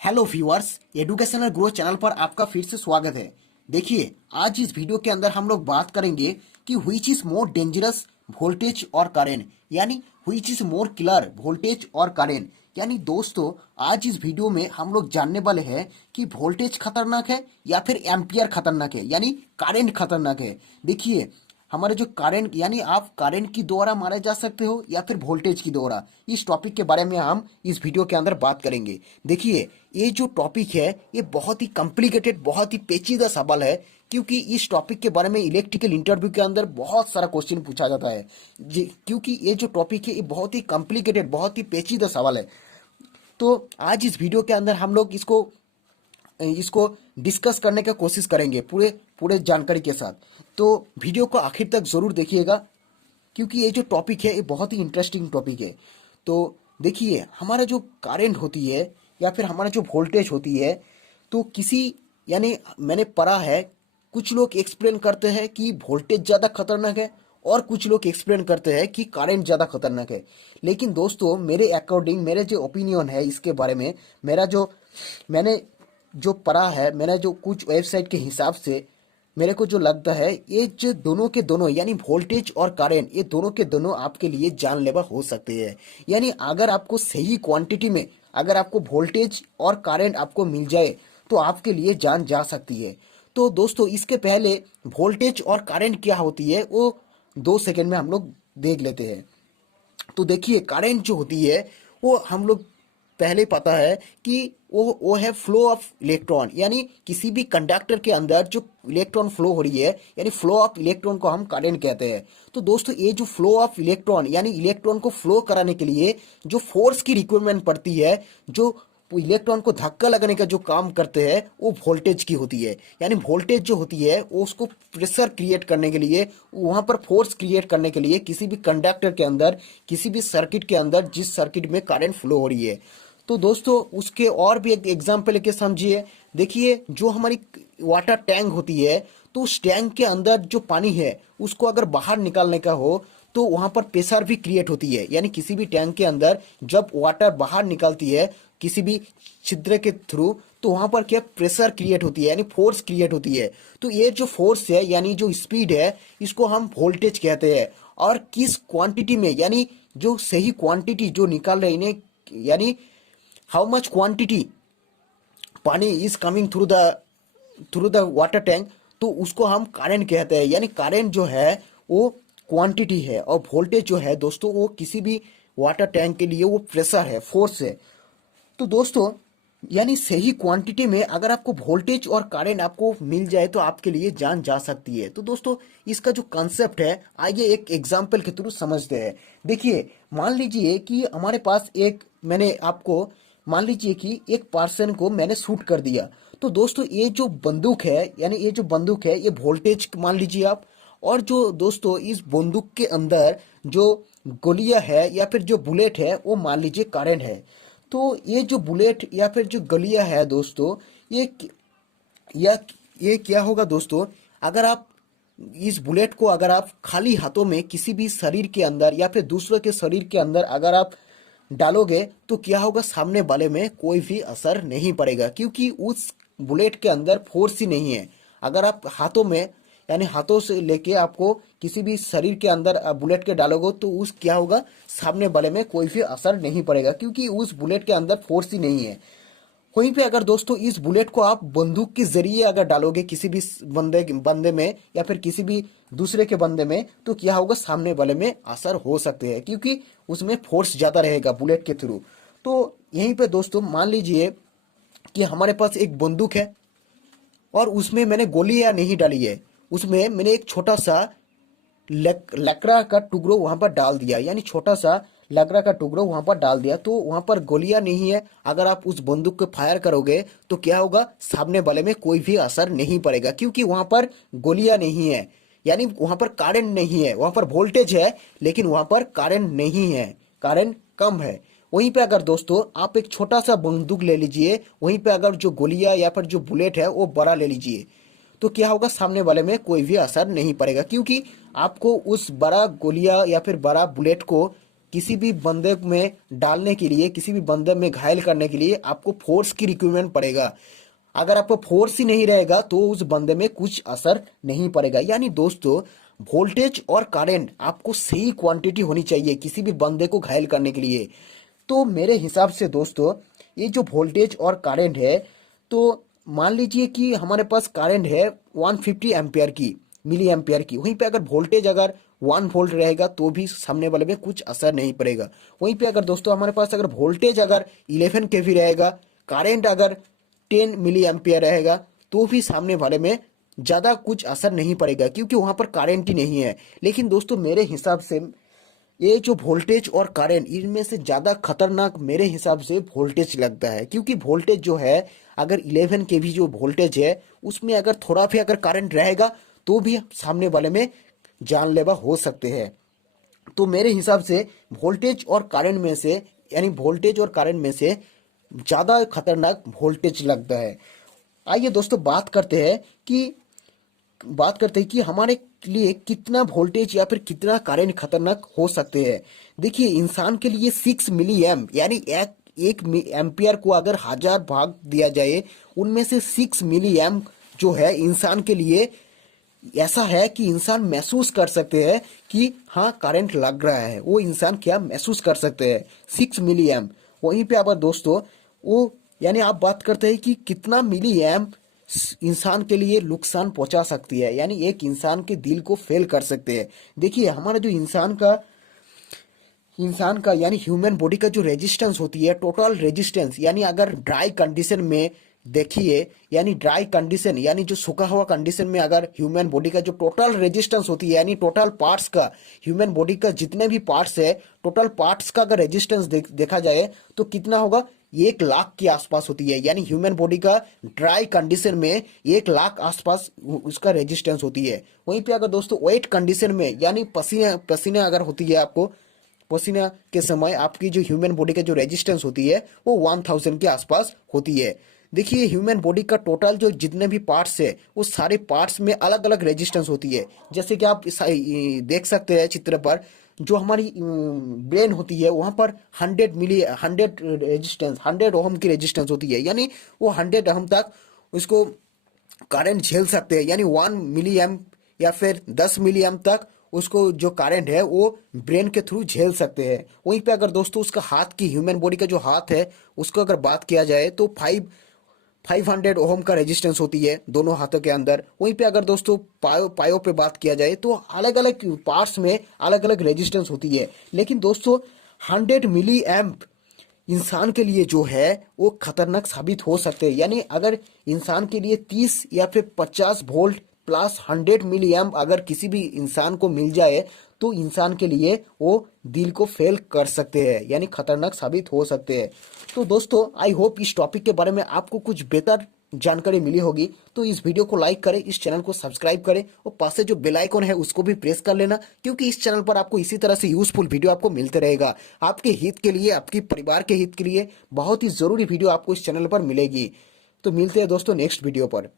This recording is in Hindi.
Hello viewers, educational growth channel पर आपका फिर से स्वागत है। देखिए, आज इस वीडियो के अंदर हम लोग बात करेंगे कि which is more dangerous voltage और करंट, यानी which is more killer voltage और करंट। यानी दोस्तों, आज इस वीडियो में हम लोग जानने वाले हैं कि वोल्टेज खतरनाक है या फिर एम्पियर खतरनाक है, यानी करंट खतरनाक है। देखिए, हमारे जो करंट यानी आप करंट की द्वारा मारे जा सकते हो या फिर वोल्टेज की द्वारा, इस टॉपिक के बारे में हम इस वीडियो के अंदर बात करेंगे। देखिए, ये जो टॉपिक है ये बहुत ही कॉम्प्लिकेटेड, बहुत ही पेचीदा सवाल है, क्योंकि इस टॉपिक के बारे में इलेक्ट्रिकल इंटरव्यू के अंदर बहुत सारा क्वेश्चन पूछा जाता है। क्योंकि ये जो टॉपिक है ये बहुत ही कॉम्प्लिकेटेड, बहुत ही पेचीदा सवाल है। तो आज इस वीडियो के अंदर हम लोग इसको इसको डिस्कस करने की कोशिश करेंगे पूरे पूरे जानकारी के साथ। तो वीडियो को आखिर तक जरूर देखिएगा, क्योंकि ये जो टॉपिक है ये बहुत ही इंटरेस्टिंग टॉपिक है। तो देखिए, हमारा जो करंट होती है या फिर हमारा जो वोल्टेज होती है, तो किसी यानी मैंने पढ़ा है, कुछ लोग एक्सप्लेन करते हैं कि वोल्टेज ज़्यादा खतरनाक है और कुछ लोग एक्सप्लेन करते हैं कि करंट ज़्यादा खतरनाक है। लेकिन दोस्तों, मेरे अकॉर्डिंग, मेरे जो ओपिनियन है इसके बारे में, मैंने जो पढ़ा है, मैंने जो कुछ वेबसाइट के हिसाब से मेरे को जो लगता है, ये जो दोनों के दोनों यानी वोल्टेज और करंट, ये दोनों के दोनों आपके लिए जानलेवा हो सकते हैं। यानी अगर आपको सही क्वांटिटी में अगर आपको वोल्टेज और करंट आपको मिल जाए तो आपके लिए जान जा सकती है। तो दोस्तों, इसके पहले वोल्टेज और करंट क्या होती है वो 2 सेकंड में हम लोग देख लेते हैं। तो देखिए, करंट जो होती है वो हम लोग पहले पता है कि वो है फ्लो ऑफ इलेक्ट्रॉन, यानी किसी भी कंडक्टर के अंदर जो इलेक्ट्रॉन फ्लो हो रही है, यानी फ्लो ऑफ इलेक्ट्रॉन को हम करंट कहते हैं। तो दोस्तों, ये जो फ्लो ऑफ इलेक्ट्रॉन यानी इलेक्ट्रॉन को फ्लो कराने के लिए जो फोर्स की रिक्वायरमेंट पड़ती है, जो इलेक्ट्रॉन को धक्का लगाने का जो काम करते हैं, वो वोल्टेज की होती है। यानी वोल्टेज जो होती है वो उसको प्रेशर क्रिएट करने के लिए, वहां पर फोर्स क्रिएट करने के लिए किसी भी कंडक्टर के अंदर, किसी भी सर्किट के अंदर, जिस सर्किट में करंट फ्लो हो रही है। तो दोस्तों, उसके और भी एक एग्जाम्पल लेके समझिए। देखिए, जो हमारी वाटर टैंक होती है, तो उस टैंक के अंदर जो पानी है उसको अगर बाहर निकालने का हो तो वहां पर प्रेशर भी क्रिएट होती है। यानी किसी भी टैंक के अंदर जब वाटर बाहर निकलती है किसी भी छिद्र के थ्रू, तो वहां पर क्या प्रेशर क्रिएट होती है, यानी फोर्स क्रिएट होती है। तो ये जो फोर्स है यानी जो स्पीड है, इसको हम वोल्टेज कहते हैं। और किस क्वांटिटी में, यानी जो सही क्वांटिटी जो निकाल रहे इन्हें, यानी हाउ मच क्वांटिटी पानी is coming through the water tank, तो उसको हम करंट कहते हैं। यानी करंट जो है वो क्वांटिटी है, और वोल्टेज जो है दोस्तों वो किसी भी वाटर टैंक के लिए वो प्रेशर है, फोर्स है। तो दोस्तों, यानी सही क्वांटिटी में अगर आपको वोल्टेज और करंट आपको मिल जाए तो आपके लिए जान जा सकती है। तो दोस्तों, इसका जो कंसेप्ट है, आइए एक एग्जांपल के थ्रू समझते हैं। देखिए, मान लीजिए कि हमारे पास मान लीजिए कि एक पर्सन को मैंने शूट कर दिया। तो दोस्तों, ये जो बंदूक है, यानी ये जो बंदूक है ये वोल्टेज मान लीजिए आप। और जो दोस्तों इस बंदूक के अंदर जो गोलियां है या फिर जो बुलेट है वो मान लीजिए करंट है। तो ये जो बुलेट या फिर जो गोलियां है दोस्तों, ये या ये क्या होगा दोस्तों, अगर आप इस बुलेट को अगर आप खाली हाथों में किसी भी शरीर के अंदर या फिर दूसरे के शरीर के अंदर अगर आप डालोगे तो क्या होगा, सामने वाले में कोई भी असर नहीं पड़ेगा, क्योंकि उस बुलेट के अंदर फोर्स ही नहीं है। अगर आप हाथों में यानी हाथों से लेके आपको किसी भी शरीर के अंदर बुलेट के डालोगे तो उस क्या होगा, सामने वाले में कोई भी असर नहीं पड़ेगा, क्योंकि उस बुलेट के अंदर फोर्स ही नहीं है। वहीं पे अगर दोस्तों इस बुलेट को आप बंदूक के जरिए अगर डालोगे किसी भी बंदे में या फिर किसी भी दूसरे के बंदे में, तो क्या होगा, सामने वाले में असर हो सकते हैं, क्योंकि उसमें फोर्स ज्यादा रहेगा बुलेट के थ्रू। तो यहीं पे दोस्तों मान लीजिए कि हमारे पास एक बंदूक है और उसमें मैंने गोलियां नहीं डाली है, उसमें मैंने एक छोटा सा लकड़ा का टुकड़ो वहां पर डाल दिया, यानी छोटा सा लकड़ा का टुकड़ो वहां पर डाल दिया, तो वहां पर गोलियां नहीं है। अगर आप उस बंदूक को फायर करोगे तो क्या होगा, सामने वाले में कोई भी असर नहीं पड़ेगा, क्योंकि वहां पर गोलियां नहीं है। यानी वहां पर करंट नहीं है, वहां पर वोल्टेज है लेकिन वहां पर करंट नहीं है, करंट कम है। वहीं पे अगर दोस्तों आप एक छोटा सा बंदूक ले लीजिए, वहीं पे अगर जो गोलियां या फिर जो बुलेट है वो बड़ा ले लीजिए, तो क्या होगा, सामने वाले में कोई भी असर नहीं पड़ेगा, क्योंकि आपको उस बड़ा गोलियां या फिर बड़ा बुलेट को किसी भी बंदे में डालने के लिए, किसी भी बंदे में घायल करने के लिए आपको फोर्स की रिक्वायरमेंट पड़ेगा। अगर आपको फोर्स ही नहीं रहेगा तो उस बंदे में कुछ असर नहीं पड़ेगा। यानी दोस्तों, वोल्टेज और करंट आपको सही क्वांटिटी होनी चाहिए किसी भी बंदे को घायल करने के लिए। तो मेरे हिसाब से दोस्तों, ये जो वोल्टेज और करंट है, तो मान लीजिए कि हमारे पास करंट है 150 एम्पियर की, मिली एम्पियर की। वहीं पे अगर वोल्टेज अगर 1 वोल्ट रहेगा तो भी सामने वाले में कुछ असर नहीं पड़ेगा। वहीं पे अगर दोस्तों हमारे पास अगर वोल्टेज अगर 11 केवी रहेगा, करंट अगर 10 मिली एम्पियर रहेगा, तो भी सामने वाले में ज़्यादा कुछ असर नहीं पड़ेगा, क्योंकि वहाँ पर करंट ही नहीं है। लेकिन दोस्तों मेरे हिसाब से ये जो वोल्टेज और करंट, इनमें से ज़्यादा खतरनाक मेरे हिसाब से वोल्टेज लगता है। क्योंकि वोल्टेज जो है, अगर 11 के भी जो वोल्टेज है, उसमें अगर थोड़ा भी अगर करंट रहेगा तो भी सामने वाले में जानलेवा हो सकते हैं। तो मेरे हिसाब से वोल्टेज और करंट में से, यानी वोल्टेज और करंट में से ज़्यादा खतरनाक वोल्टेज लगता है। आइए दोस्तों बात करते हैं कि हमारे लिए कितना वोल्टेज या फिर कितना करंट खतरनाक हो सकते हैं। देखिए, इंसान के लिए 6 मिली एम, यानी एक एम्पियर को अगर 1000 भाग दिया जाए, उनमें से 6 मिली एम जो है इंसान के लिए ऐसा है कि इंसान महसूस कर सकते हैं कि हाँ करंट लग रहा है। वो इंसान क्या महसूस कर सकते हैं, 6 मिली एम। वहीं पे अब दोस्तों वो, यानी आप बात करते हैं कि कितना मिली एम इंसान के लिए नुकसान पहुंचा सकती है, यानी एक इंसान के दिल को फेल कर सकते हैं। देखिए, हमारा जो इंसान का यानी ह्यूमन बॉडी का जो रेजिस्टेंस होती है, टोटल रेजिस्टेंस, यानी अगर ड्राई कंडीशन में देखिए, यानी ड्राई कंडीशन यानी जो सूखा हुआ कंडीशन में अगर ह्यूमन बॉडी का जो टोटल रेजिस्टेंस होती है, यानी टोटल पार्ट्स का, ह्यूमन बॉडी का जितने भी पार्ट्स है, टोटल पार्ट्स का अगर रेजिस्टेंस देखा जाए तो कितना होगा, 1 लाख के आसपास होती है। यानी ह्यूमन बॉडी का ड्राई कंडीशन में 1 लाख आसपास उसका रेजिस्टेंस होती है। वहीं पे अगर दोस्तों वेट कंडीशन में, यानी पसीना अगर होती है, आपको पसीना के समय आपकी जो ह्यूमन बॉडी का जो रेजिस्टेंस होती है वो 1000 के आसपास होती है। देखिए, ह्यूमन बॉडी का टोटल जो जितने भी पार्ट्स है, वो सारे पार्ट्स में अलग अलग रेजिस्टेंस होती है। जैसे कि आप देख सकते हैं चित्र पर, जो हमारी ब्रेन होती है वहाँ पर 100 ओहम की रेजिस्टेंस होती है। यानी वो 100 ओहम तक उसको करंट झेल सकते हैं, यानी 1 मिली एम या फिर 10 मिली एम तक उसको जो करंट है वो ब्रेन के थ्रू झेल सकते हैं। वहीं पे अगर दोस्तों उसका हाथ की, ह्यूमन बॉडी का जो हाथ है उसको अगर बात किया जाए तो 500 ओहम का रेजिस्टेंस होती है दोनों हाथों के अंदर। वहीं पे अगर दोस्तों पायों पे बात किया जाए तो अलग अलग पार्ट्स में अलग अलग रेजिस्टेंस होती है। लेकिन दोस्तों 100 मिली एम्प इंसान के लिए जो है वो खतरनाक साबित हो सकते हैं। यानी अगर इंसान के लिए 30 या फिर 50 वोल्ट प्लस 100 मिली एम्प अगर किसी भी इंसान को मिल जाए तो इंसान के लिए वो दिल को फेल कर सकते हैं, यानी खतरनाक साबित हो सकते हैं। तो दोस्तों, आई होप इस टॉपिक के बारे में आपको कुछ बेहतर जानकारी मिली होगी। तो इस वीडियो को लाइक करें, इस चैनल को सब्सक्राइब करें और पास से जो बेल आइकन है उसको भी प्रेस कर लेना, क्योंकि इस चैनल पर आपको इसी तरह से यूजफुल वीडियो आपको मिलते रहेगा। आपके हित के लिए, आपके परिवार के हित के लिए बहुत ही जरूरी वीडियो आपको इस चैनल पर मिलेगी। तो मिलते हैं दोस्तों नेक्स्ट वीडियो पर।